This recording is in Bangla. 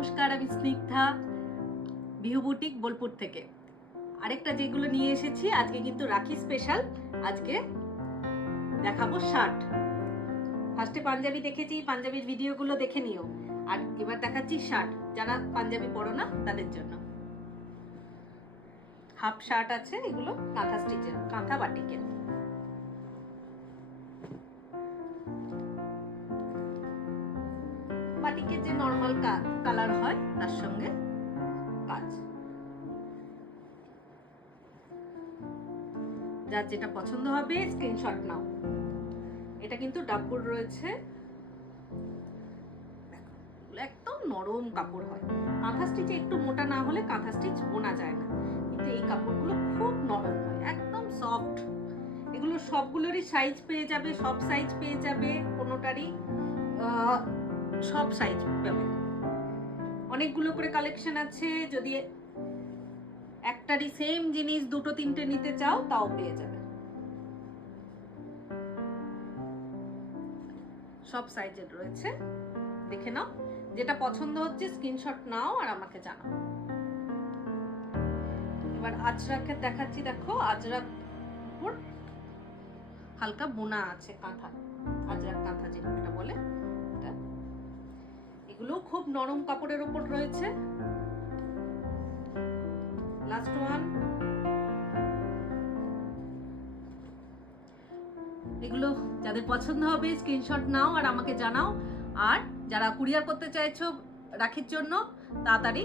নমস্কার, আমি স্নিগ্ধা, বিহু বুটিক বোলপুর থেকে। আরেকটা যেগুলো নিয়ে এসেছি আজকে কিন্তু রাখি স্পেশাল। আজকে দেখাবো শার্ট। ফার্স্টে পাঞ্জাবি দেখেছি, পাঞ্জাবির ভিডিওগুলো দেখে নিও। আর এবার দেখাচ্ছি শার্ট, যারা পাঞ্জাবি পরো না তাদের জন্য। হাফ শার্ট আছে, এগুলো কাঁথা স্টিচের, কাঁথা বাটিকের। বাটিকের যে নর্মাল কালার হয় তার সঙ্গে কাজ। যার যেটা পছন্দ হবে স্ক্রিনশট নাও। এটা কিন্তু ডাব্বুর রয়েছে, একদম নরম কাপড় হয়। কাঁথা স্টিচে একটু মোটা না হলে কাঁথা স্টিচ বোনা যায় না, কিন্তু এই কাপড়গুলো খুব নরম হয়, একদম সফট। এগুলো সবগুলোরই সাইজ পেয়ে যাবে, সব সাইজ পেয়ে যাবে, কোনোটারই সব সাইজ পাবে। অনেকগুলো করে কালেকশন আছে, যদি একটারই সেম জিনিস দুটো তিনটে নিতে চাও তাও পেয়ে যাবে। সব সাইজের রয়েছে, দেখে নাও। যেটা পছন্দ হচ্ছে স্ক্রিনশট নাও আর আমাকে জানাও। এবার আজরাকের দেখাচ্ছি, দেখো আজরাক উপর হালকা বোনা আছে কাঁথা, আজরাক কাঁথা যেটা বলে এটা। এগুলো খুব নরম কাপড়ের উপর রয়েছে। লাস্ট ওয়ান, এগুলো যাদের পছন্দ হবে স্ক্রিনশট নাও আর আমাকে জানাও। আর যারা কুরিয়ার করতে চাইছো রাখির জন্য, তাড়াতাড়ি